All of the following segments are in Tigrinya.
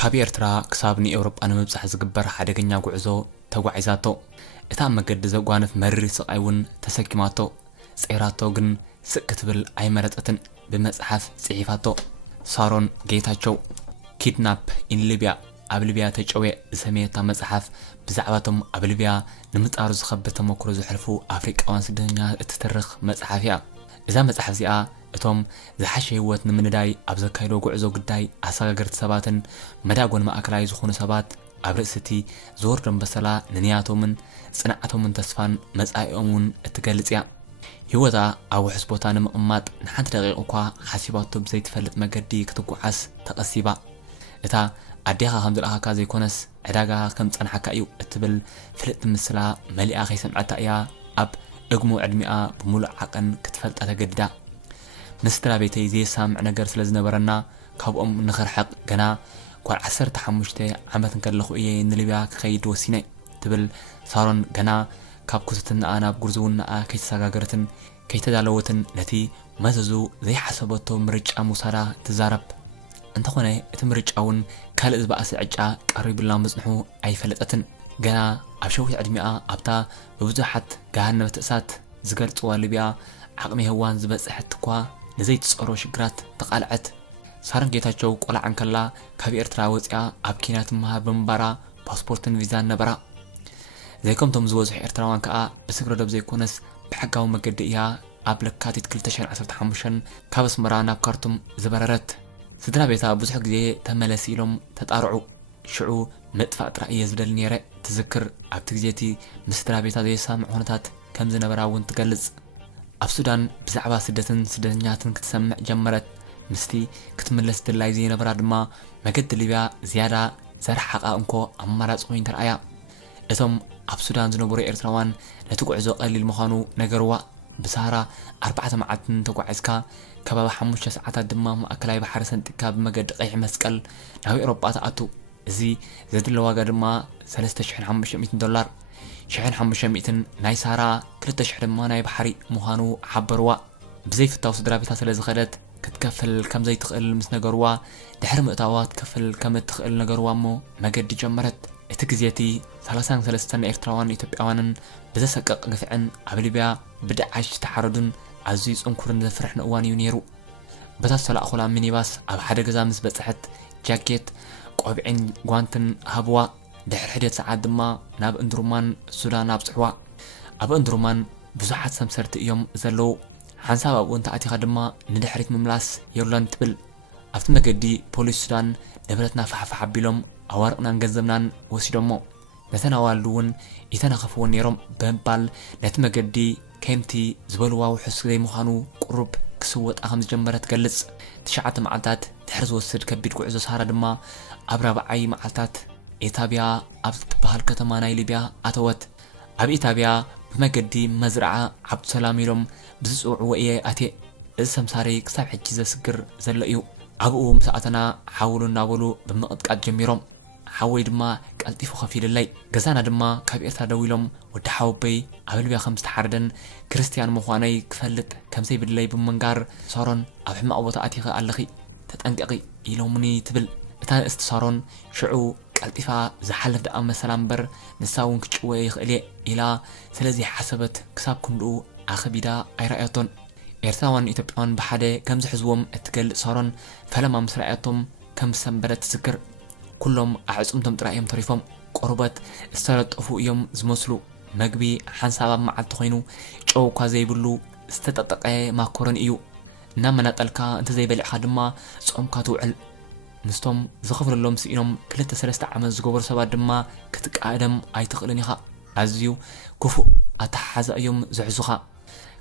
ካብ ኤርትራ ክሳብ ንኤውሮጳ ንምብጻሕ ዝግበር ሓደገኛ ጉዕዞ ተጓዒዛቶ እታ መገዲ ዘጓነፍ መሪር ስቃይ እውን ተሰኪማቶ ጸይራቶ ግን ስቅ ክትብል ኣይመረጠትን ብመጽሓፍ ጽሒፋቶ ሳሮን ጌታቸው ኪድናፕ ኢን ሊብያ ኣብ ሊብያ ተጨዌ ሰሜታ መጽሓፍ ብዛዕባቶም ኣብ ሊብያ ንምጣሩ ዝኸብር ተመክሮ ዝሕልፉ ኣፍሪቃውያን ስደተኛታት እትተርኽ መጽሓፍ እያ። እዛ መጽሓፍ እዚኣ እቶም ዝሓሸ ህይወት ንምንዳይ ኣብ ዘካይዶ ጉዕዞ ጉዳይ ኣሰጋገርቲ ሰባትን መዳጎን ማእከላይ ዝኾኑ ሰባት ኣብ ርእስቲ ዝወርዶም በሰላ ንንያቶምን ጽንዓቶምን ተስፋን መጻኢኦምን እትገልጽ እያ። ህይወታ ኣብ ውሕስ ቦታ ንምቕማጥ ንሓንቲ ደቂቕ እኳ ሓሲባቶ ብዘይትፈልጥ መገዲ ክትጓዓዝ ተቐሲባ እታ ኣዴኻ ከም ዝለኣኻካ ዘይኮነስ ዕዳጋ ከም ጸንሓካ እዩ እትብል ፍልጥ ምስላ መሊኣ ከይሰምዐታ እያ ኣብ እግሞ ዕድሚኣ ብምሉእ ዓቐን ክትፈልጣ ተገድዳ። ምስድራ ቤተይ ዘይሰማዕ ነገር ስለ ዝነበረና ካብኦም ንኽርሕቕ ገና ጓል 15 ዓመት ከለኹ እየ ንሊብያ ክኸይድ ወሲነ ትብል ሳሮን ገና ካብ ኩትትናኣ ናብ ጉርዝውናኣ ከይተሰጋገረትን ከይተዳለወትን ነቲ መዘዙ ዘይሓሰበቶ ምርጫ ሙሳዳ ትዛረብ እንተኾነ እቲ ምርጫ እውን ካልእ ዝበኣሰ ዕጫ ቀሪቡላ መጽንሑ ኣይፈለጠትን። ገና ኣብ ሸዊት ዕድሚኣ ኣብታ ብብዙሓት ገሃነመ እሳት ዝገልጽዋ ሊብያ ዓቕሚ ህዋን ዝበጽሐት እኳ ንዘይትጸሮ ሽግራት ተቓልዐት። ሳሮን ጌታቸው ቆልዓን ከላ ካብ ኤርትራ ወፂኣ ኣብ ኬንያ ትመሃር ብምንባራ ፓስፖርትን ቪዛን ነበራ። ዘይከምቶም ዝበዝሑ ኤርትራውያን ከዓ ብስግረዶብ ዘይኮነስ ብሕጋዊ መገዲ እያ ኣብ ለካቲት 2015 ካብ ኣስመራ ናብ ካርቱም ዝበረረት። ስድራ ቤታ ብዙሕ ግዜ ተመለሲ ኢሎም ተጣርዑ። ሽዑ ምጥፋእ ጥራይ እየ ዝደሊ ነይረ ትዝክር። ኣብቲ ግዜቲ ምስ ስድራ ቤታ ዘይሰማዕ ኩነታት ከም ዝነበራ እውን ትገልጽ። ኣብ ሱዳን ብዛዕባ ስደትን ስደተኛትን ክትሰምዕ ጀመረት። ምስቲ ክትምለስ ድላይ ዘይነበራ ድማ መገዲ ሊብያ ዝያዳ ዘረሓቓ እንኮ ኣማራፂ ኮይኑ ተረኣያ። እቶም ኣብ ሱዳን ዝነበሩ ኤርትራውያን ነቲ ጉዕዞ ቀሊል ምዃኑ ነገርዋ። ብሳህራ 4 መዓልትን ተጓዒዝካ ከባቢ 5 ሰዓታት ድማ ማእከላይ ባሕሪ ሰንጢካ ብመገዲ ቀይሕ መስቀል ናብ ኤውሮጳ ተኣቱ። እዚ ዘድለ ዋጋ ድማ $3500 $1500 ናይ ሳራ 2000 ድማ ናይ ባሕሪ ምዃኑ ሓበርዋ። ብዘይፍታው ስድራ ቤታ ስለ ዝኸደት ክትከፍል ከም ዘይትኽእል ምስ ነገርዋ ድሕሪ ምእታዋ ክትከፍል ከም እትኽእል ነገርዋ እሞ መገዲ ጀመረት። እቲ ግዜቲ 33 ኤርትራውያን ኢትዮጵያውያንን ብዘሰቀቕ ግፍዕን ኣብ ሊብያ ብዳዓሽ ተሓረዱን ኣዝዩ ጽንኩርን ዘፍርሕን እዋን እዩ ነይሩ። በታ ዝተላእኹላ ሚኒባስ ኣብ ሓደ ገዛ ምስ በጽሐት ጃኬት ቆቢዕን ጓንትን ሃብዋ። ድሕሪ 1 ሰዓት ድማ ናብ እንድሩማን ሱዳን ኣብጽሕዋ። ኣብ እንድሩማን ብዙሓት ሰምሰርቲ እዮም ዘለዉ። ሓንሳብ ኣብኡ እንተኣቲኻ ድማ ንድሕሪት ምምላስ የብሎን ትብል። ኣብቲ መገዲ ፖሊስ ሱዳን ንብረትና ፋሕፋሕ ኣቢሎም ኣዋርቕናን ገንዘብናን ወሲዶሞ ነተን ኣዋልዱ እውን ይተነኸፍዎን ነይሮም ብምባል ነቲ መገዲ ከምቲ ዝበልዋ ውሕስ ዘይምዃኑ ቁሩብ ክስወጣ ከም ዝጀመረ ትገልጽ። 9 መዓልታት ድሕሪ ዝወስድ ከቢድ ጉዕዞ ሳራ ድማ ኣብ 4 መዓልታት ኢታብያ ኣብ ትበሃል ከተማ ናይ ሊብያ ኣተወት። ኣብ ኢታብያ ብመገዲ መዝረዓ ዓብዱሰላም ኢሎም ብዝፅውዕዎ እየ ኣትየ። እዚ ሰምሳሪ ክሳብ ሕጂ ዘስግር ዘሎ እዩ። ኣብኡ ምሳኣተና ሓውሉ እናበሉ ብምቕጥቃጥ ጀሚሮም ሓወይ ድማ ቀልጢፉ ኸፊልለይ ገዛና ድማ ካብ ኤርትራ ደው ኢሎም ወዲ ሓወበይ ኣብ ሊብያ ከም ዝተሓረደን ክርስቲያን ምዃነይ ክፈልጥ ከም ዘይብድለይ ብምንጋር ሳሮን ኣብ ሕማቕ ቦታ ኣቲኸ ኣለኺ ተጠንቀቒ ኢሎምኒ ትብል። እታ ንእስቲ ሳሮን ሽዑ ቀልጢፋ ዝሓልፍ ደኣ መሰላ እምበር ንሳ እውን ክጭወ ይኽእል እየ ኢላ ስለዚ ሓሰበት ክሳብ ክንድኡ ኣኸቢዳ ኣይረኣያቶን። ኤርትራውያን ኢትዮጵያውያን ብሓደ ከም ዝሕዝዎም እትገልጽ ሳሮን ፈለማ ምስ ረኣያቶም ከም ሰንበረት ትዝክር። ኩሎም ኣዕጹምቶም ጥራይ እዮም ተሪፎም። ቆርበት ዝተለጠፉ እዮም ዝመስሉ። መግቢ ሓንሳብ ኣብ መዓልቲ ኮይኑ ጨው እኳ ዘይብሉ ዝተጠጠቐ ማኮረኒ እዩ። እናመናጠልካ እንተዘይበሊዕኻ ድማ ጾምካ ትውዕል። ምስቶም ዝኽፍለሎም ስኢኖም 2-3 ዓመት ዝገበሩ ሰባት ድማ ክትቃደም ኣይትኽእልን ኢኻ። ኣዝዩ ክፉእ ኣተሓሓዛ እዮም ዝሕዙኻ።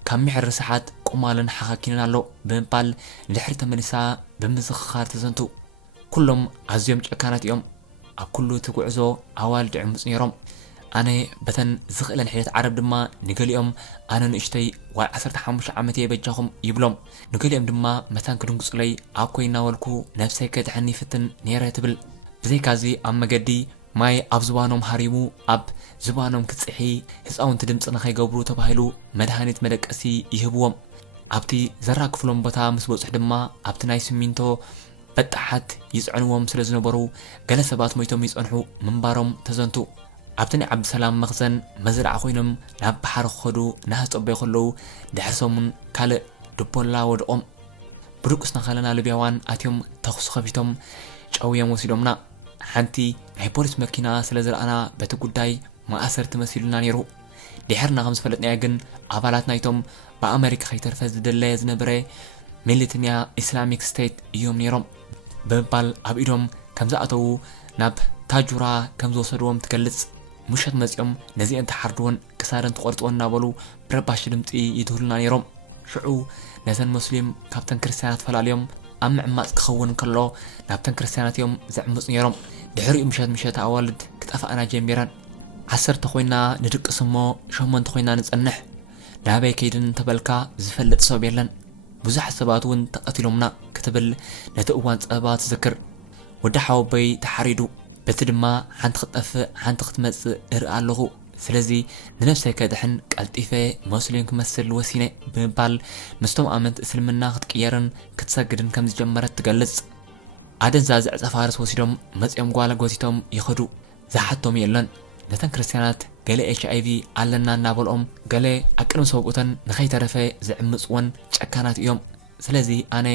ካብ ምሕሪ ሰሓት ቁማልን ሓኻኪንን ኣሎ ብምባል ንድሕሪ ተመሊሳ ብምዝኽኻር ተዘንቱ። ኩሎም ኣዝዮም ጨካናት እዮም። ኣብ ኩሉ እቲ ጉዕዞ ኣዋልድ ዕሙፅ ነይሮም። ኣነ በተን ዝኽእለን ሕደት ዓረብ ድማ ንገሊኦም ኣነ ንእሽተይ ዋል 15 ዓመት የበጃኹም ይብሎም። ንገሊኦም ድማ መታን ክድንግጹለይ ኣብ ኮይናወልኩ ነፍሰይ ከድሕኒ ፍትን ነይረ ትብል። ብዘይካዚ ኣብ መገዲ ማይ ኣብ ዝባኖም ሃሪሙ ኣብ ዝባኖም ክጽሒ ህፃውንቲ ድምፂ ንኸይገብሩ ተባሂሉ መድሃኒት መደቀሲ ይህብዎም። ኣብቲ ዘራክፍሎም ቦታ ምስ በጽሑ ድማ ኣብቲ ናይ ሲሚንቶ በጣሓት ይጽዕንዎም ስለ ዝነበሩ ገለ ሰባት ሞይቶም ይጸንሑ ምንባሮም ተዘንቱ። ኣብተን ዓብድሰላም መኽዘን መዝራዕ ኮይኖም ናብ ባሕሪ ክኸዱ እናሃፀበዩ ከለዉ ድሕርሶምን ካልእ ድቦላ ወድቖም ብድቁስና ካለና ልብያዋን ኣትዮም ተኽሱ ከፊቶም ጨውዮም ወሲዶምና። ሓንቲ ናይ ፖሊስ መኪና ስለ ዝረኣና በቲ ጉዳይ ማእሰርቲ መሲሉና ነይሩ። ድሕርና ከም ዝፈለጥናዮ ግን ኣባላት ናይቶም ብኣሜሪካ ከይተርፈ ዝደለየ ዝነበረ ሚሊትንያ ኢስላሚክ ስቴት እዮም ነይሮም ብምባል ኣብ ኢዶም ከም ዝኣተዉ ናብ ታጁራ ከም ዝወሰድዎም ትገልጽ። ምሸት መጺኦም ነዚአን ተሓርድዎን ክሳደን ተቆርጥዎን እናበሉ ብረባሽ ድምፂ ይትህሉና ነይሮም። ሽዑ ነተን ሙስሊም ካብተን ክርስቲያናት ፈላለዮም ኣብ ምዕማፅ ክኸውን ከሎ ናብተን ክርስቲያናት እዮም ዘዕምፁ ነይሮም። ድሕሪኡ ምሸት ኣዋልድ ክጠፋእና ጀሚረን። 10 ኮይና ንድቅስ እሞ 8 ኮይና ንጸንሕ ናበይ ከይድን ተበልካ ዝፈልጥ ሰብ የለን። ብዙሓት ሰባት እውን ተቐቲሎምና ክትብል ነቲ እዋን ፀባ ትዝክር። ወዲ ሓወበይ ተሓሪዱ በቲ ድማ ሓንቲ ክትጠፍእ ሓንቲ ክትመጽእ እርኢ ኣለኹ። ስለዚ ንነፍሰይ ከድሕን ቀልጢፈ ሙስሊም ክመስል ወሲነ ብምባል ምስቶም ኣመንቲ እስልምና ክትቅየርን ክትሰግድን ከም ዝጀመረት ትገልጽ። ኣደንዛዚ ዕፀፋርስ ወሲዶም መጺኦም ጓለ ጎቲቶም ይኸዱ። ዝሓቶም የለን። ነተን ክርስቲያናት ገለ HIV ኣለና እናበልኦም ገለ ኣቅድሚ ሰብኡተን ንኸይተረፈ ዝዕምፅዎን ጨካናት እዮም። ስለዚ ኣነ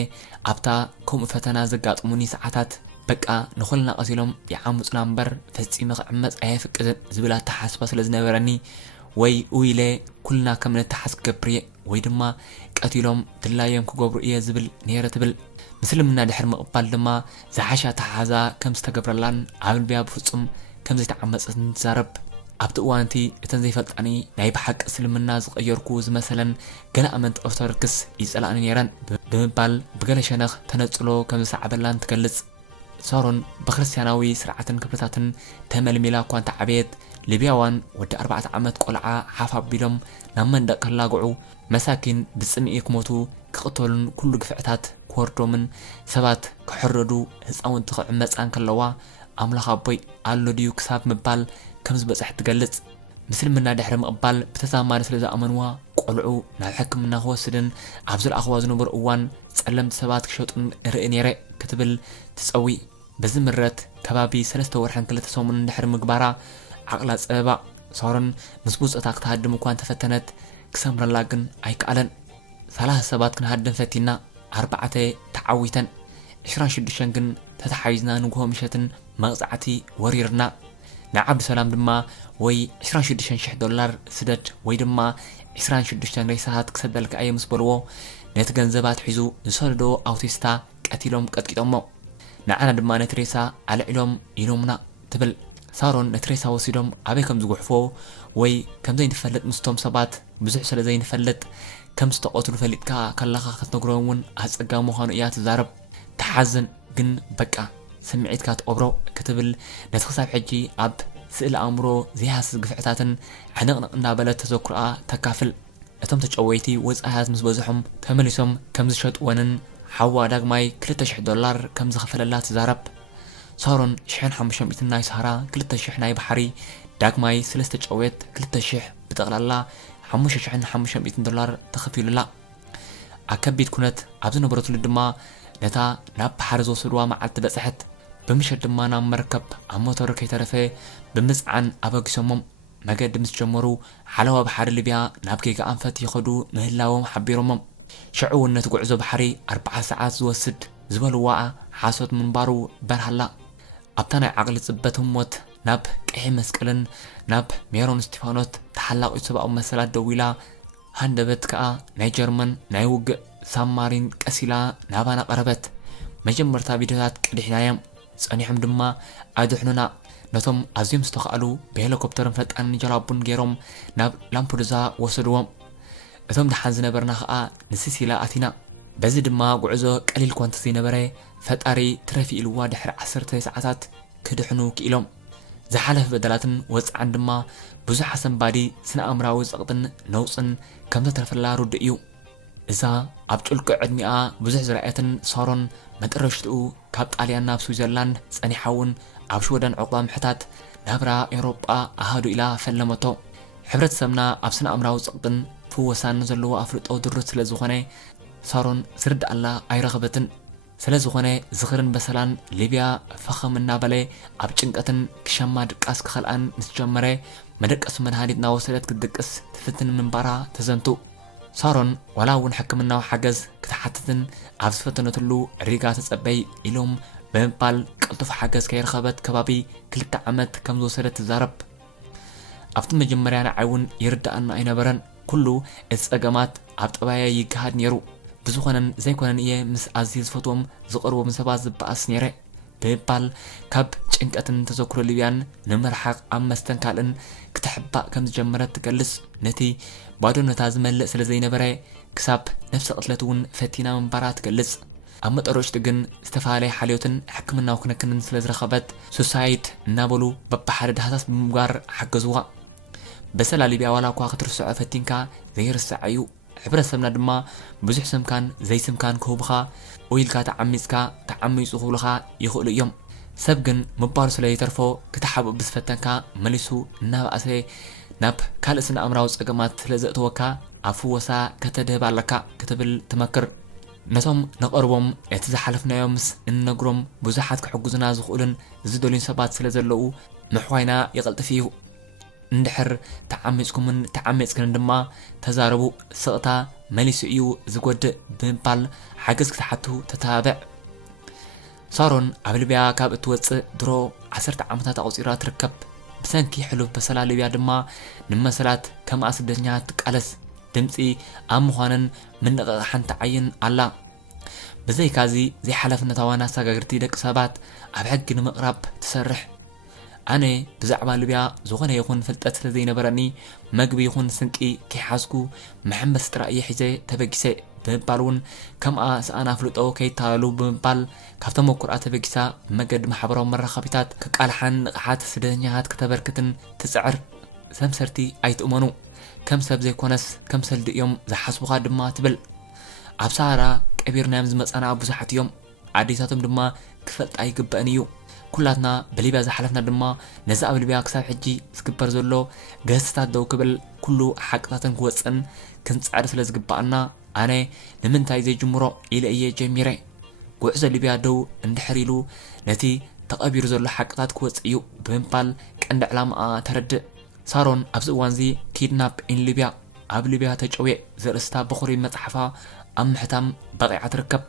ኣብታ ከምኡ ፈተና ዘጋጥሙኒ ሰዓታት በቃ ንኹልና ቀሲሎም ይዓምፁና እምበር ፈጺመ ክዕመፅ ኣይፍቅድን ዝብል ኣተሓስባ ስለ ዝነበረኒ ወይ ውኢለ ኩልና ከም ነተሓስ ክገብር እየ ወይ ድማ ቀቲሎም ድላዮም ክገብሩ እየ ዝብል ነይረ ትብል። ምስልምና ድሕሪ ምቕባል ድማ ዝሓሻ ተሓዛ ከም ዝተገብረላን ኣብ ልብያ ብፍጹም ከም ዘይተዓመፀትን ትዛረብ። ኣብቲ እዋንቲ እተን ዘይፈልጣኒ ናይ ብሓቂ እስልምና ዝቐየርኩ ዝመሰለን ገለ ኣመንቲ ኦርቶዶክስ ይጸላእኒ ነይረን ብምባል ብገለ ሸነኽ ተነጽሎ ከም ዝሰዓበላን ትገልጽ። ሳሮን ብክርስቲያናዊ ስርዓትን ክብርታትን ተመልሚላ እኳ እንተዓበየት ሊብያዋን ወዲ 4 ዓመት ቆልዓ ሓፍ ኣቢሎም ናብ መንደቕ ከላግዑ መሳኪን ብጽምኢ ክሞቱ ክቕተሉን ኩሉ ግፍዕታት ክወርዶምን ሰባት ክሕረዱ ህፃውንቲ ክዕመፃን ከለዋ ኣምላኽ ኣቦይ ኣሎ ድዩ ክሳብ ምባል ከም ዝበፅሕ ትገልጽ። ምስልምና ድሕሪ ምቕባል ብተዛማዲ ስለ ዝኣመንዋ ቆልዑ ናብ ሕክምና ክወስድን ኣብ ዝረኣኽዋ ዝነበሩ እዋን ጸለምቲ ሰባት ክሸጡን ርኢ ነይረ ክትብል ትጸዊ። በዚ ምረት ከባቢ 3 ወርሕን 2 ሰሙንን ድሕሪ ምግባራ ዓቕላ ፀበባ ሳሮን ምስ ብውፅእታ ክትሃድም እኳ እንተፈተነት ክሰምረላ ግን ኣይከኣለን። 30 ሰባት ክንሃድም ፈቲና 4 ተዓዊተን 26 ግን ተተሓይዝና ንግሆ ምሸትን መቕፃዕቲ ወሪርና። ንዓብድሰላም ድማ ወይ $26,000 ስደድ ወይ ድማ 26 ሬሳታት ክሰደልካ እየ ምስ በልዎ ነቲ ገንዘባት ሒዙ ዝሰደዶ ኣውቲስታ ቀቲሎም ቀጥቂጦሞ ንዓና ድማ ነቲ ሬሳ ኣልዒሎም ኢኖምና ትብል። ሳሮን ነቲ ሬሳ ወሲዶም ኣበይ ከም ዝጉሕፎ ወይ ከም ዘይንፈልጥ ምስቶም ሰባት ብዙሕ ስለ ዘይንፈልጥ ከም ዝተቆትሉ ፈሊጥካ ከለኻ ክትነግሮም እውን ኣፀጋሚ ምዃኑ እያ ትዛረብ። ተሓዝን ግን በቃ ስምዒትካ ትቀብሮ ክትብል ነቲ ክሳብ ሕጂ ኣብ ስእሊ ኣእምሮ ዘይሃስስ ግፍዕታትን ሕንቕንቕ እናበለት ተዘክርኣ ተካፍል። እቶም ተጨወይቲ ወፃኢታት ምስ በዝሖም ተመሊሶም ከም ዝሸጥወንን ሓዋ ዳግማይ $2,000 ከም ዝኸፈለላ ትዛረብ። ሳሮን 1,500 ናይ ሰሃራ 2,000 ናይ ባሕሪ ዳግማይ 3 ጨወት 2,000 ብጠቕላላ $5,500 ተኸፊሉላ። ኣከቢድ ኩነት ኣብ ዝነበረትሉ ድማ ነታ ናብ ባሕሪ ዝወሰድዋ መዓልቲ በፅሐት። ብምሸት ድማ ናብ መርከብ ኣብ ሞተር ከይተረፈ ብምፅዓን ኣበጊሶሞም መገዲ ምስ ጀመሩ ሓለዋ ባሕሪ ሊብያ ናብ ጌጋ ኣንፈት ይኸዱ ምህላዎም ሓቢሮሞም። ሽዑ እውን ነቲ ጉዕዞ ባሕሪ 40 ሰዓት ዝወስድ ዝበልዋ ሓሶት ምንባሩ በርሃላ። ኣብታ ናይ ዓቕሊ ጽበት ህሞት ናብ ቀይ መስቀልን ናብ ሜሮን እስጢፋኖስ ተሓላቒ ሰብኣዊ መሰላት ደው ኢላ ሃንደበት ከዓ ናይ ጀርመን ናይ ውግእ ሳብማሪን ቀሲላ ናባና ቀረበት። መጀመርታ ቪድዮታት ቀዲሕናዮም ጸኒሖም ድማ ኣድሕኑና። ነቶም ኣዝዮም ዝተኽኣሉ ብሄሊኮፕተርን ፈጣንን ጀላቡን ገይሮም ናብ ላምፑዱዛ ወሰድዎም። እቶም ድሓን ዝነበርና ከዓ ንሲሲላ ኣቲና። በዚ ድማ ጉዕዞ ቀሊል እኳ እንተዘይነበረ ፈጣሪ ትረፊ ኢልዋ ድሕሪ 10 ሰዓታት ክድሕኑ ክኢሎም። ዝሓለፈ በደላትን ወፅዓን ድማ ብዙሕ ኣሰንባዲ ስነ ኣእምራዊ ፀቕጥን ነውፅን ከም ዘተረፈላ ርዱእ እዩ። እዛ ኣብ ጭልቅዕ ዕድሚኣ ብዙሕ ዝረኣየትን ሳሮን መጠረሽትኡ ካብ ጣልያን ናብ ስዊዘርላንድ ጸኒሓውን ኣብ ሽወዳን ዕቑባ ምሕታት ናብራ ኤውሮጳ ኣሃዱ ኢላ ፈለመቶ። ሕብረተሰብና ኣብ ስነ ኣእምራዊ ፀቕጥን ፍወሳን ዘለዎ ኣፍልጦ ድርት ስለ ዝኾነ ሳሮን ዝርዳኣላ ኣይረኸበትን። ስለዝኾነ ዝኽርን በሰላን ሊብያ ፈኸም እናበለ ኣብ ጭንቀትን ክሸማ ድቃስ ክኸልአን ንስጀመረ መደቀሱ መድሃኒት ናወሰደት ክትድቅስ ትፍትን ምንባራ ተዘንቱ ሳሮን ዋላ እውን ሕክምናዊ ሓገዝ ክትሓትትን ኣብ ዝፈተነትሉ ሪጋ ተጸበይ ኢሎም ብምባል ቅልጡፍ ሓገዝ ከይረኸበት ከባቢ 2 ዓመት ከም ዝወሰደት ትዛረብ ኣብቲ መጀመርያ ንዓይ እውን ይርዳእና ኣይነበረን ኩሉ እቲ ጸገማት ኣብ ጠባየ ይገሃድ ነይሩ ብዙኾነን ዘይኮነን እየ ምስ ኣዝየ ዝፈትዎም ዝቐርቦም ሰባት ዝበኣስ ነይረ ብምባል ካብ ጭንቀትን ተዘክሮ ሊብያን ንምርሓቕ ኣብ መስተንካልን ክትሕባእ ከም ዝጀመረት ትገልጽ ነቲ ባዶነታ ዝመልእ ስለ ዘይነበረ ክሳብ ነፍሲ ቅትለት እውን ፈቲና ምንባራ ትገልጽ ኣብ መጠሮሽቲ ግን ዝተፋላለየ ሓልዮትን ሕክምናዊ ክንክንን ስለ ዝረኸበት ሱሳይድ እናበሉ በብሓደ ዳህሳስ ብምግባር ሓገዝዋ በሰላ ሊብያ ዋላ እኳ ክትርስዖ ፈቲንካ ዘይርስዕ እዩ ሕብረተሰብና ድማ ብዙሕ ስምካን ዘይስምካን ክህቡኻ ኦይልካ ተዓሚፅካ ተዓሚፁ ክብሉኻ ይኽእሉ እዮም ሰብ ግን ምባሉ ስለ ይተርፎ ክትሓብእ ብዝፈተንካ መሊሱ እናባእሰ ናብ ካልእ ስነ ኣእምራዊ ጸገማት ስለ ዘእትወካ ኣብ ፍወሳ ከተድህብ ኣለካ ክትብል ትመክር ነቶም ነቐርቦም እቲ ዝሓለፍናዮ ምስ እንነግሮም ብዙሓት ክሕጉዝና ዝኽእሉን ዝደልዩን ሰባት ስለ ዘለዉ ምሕዋይና ይቐልጥፍ እዩ እንድሕር ተዓሚፅኩምን ተዓሚፅክን ድማ ተዛረቡ ስቕታ መሊሱ እዩ ዝጎድእ ብምባል ሓገዝ ክትሓቱ ተተባብዕ ሳሮን ኣብ ሊብያ ካብ እትወፅእ ድሮ 10 ዓመታት ኣቑፂራ ትርከብ ብሰንኪ ሕሉፍ በሰላ ሊብያ ድማ ንመሰላት ከምኣ ስደተኛ ትቃለስ ድምፂ ኣብ ምዃንን ምንቕቕ ሓንቲ ዓይን ኣላ ብዘይካዚ ዘይሓለፍነታዋን ኣሰጋግርቲ ደቂ ሰባት ኣብ ሕጊ ንምቕራብ ትሰርሕ ኣነ ብዛዕባ ሊብያ ዝኾነ ይኹን ፍልጠት ስለ ዘይነበረኒ መግቢ ይኹን ስንቂ ከይሓዝኩ መሐንበስ ጥራእየ ሒዘ ተበጊሰ ብምባል እውን ከምኣ ስኣና ፍልጦ ከይተሃሉ ብምባል ካብቶም መኩርኣ ተበጊሳ ብመገዲ ማሕበራዊ መራኸቢታት ክቃልሓን ንቕሓት ስደተኛታት ከተበርክትን ትፅዕር ሰምሰርቲ ኣይትእመኑ ከም ሰብ ዘይኮነስ ከም ሰልዲ እዮም ዝሓስቡኻ ድማ ትብል ኣብ ሰሃራ ቀቢርናዮም ዝመፀና ብዙሓት እዮም ኣዴታቶም ድማ ክፈልጣ ይግበአን እዩ ኩላትና በሊብያ ዝሓለፍና ድማ ነዚ ኣብ ሊብያ ክሳብ ሕጂ ዝግበር ዘሎ ገጽታት ደው ክብል ኩሉ ሓቅታትን ክወፅን ክንፅዕር ስለ ዝግባአና ኣነ ንምንታይ ዘይጅምሮ ኢለ እየ ጀሚረ ጉዕዞ ሊብያ ደው እንድሕር ኢሉ ነቲ ተቐቢሩ ዘሎ ሓቅታት ክወፅ እዩ ብምባል ቀንዲ ዕላማኣ ተረድእ ሳሮን ኣብዚ እዋን እዚ ኪድናፕ ኢን ሊብያ ኣብ ሊብያ ተጨውየ ዘርእስታ በኹሪ መፅሓፋ ኣብ ምሕታም በቂዓ ትርከብ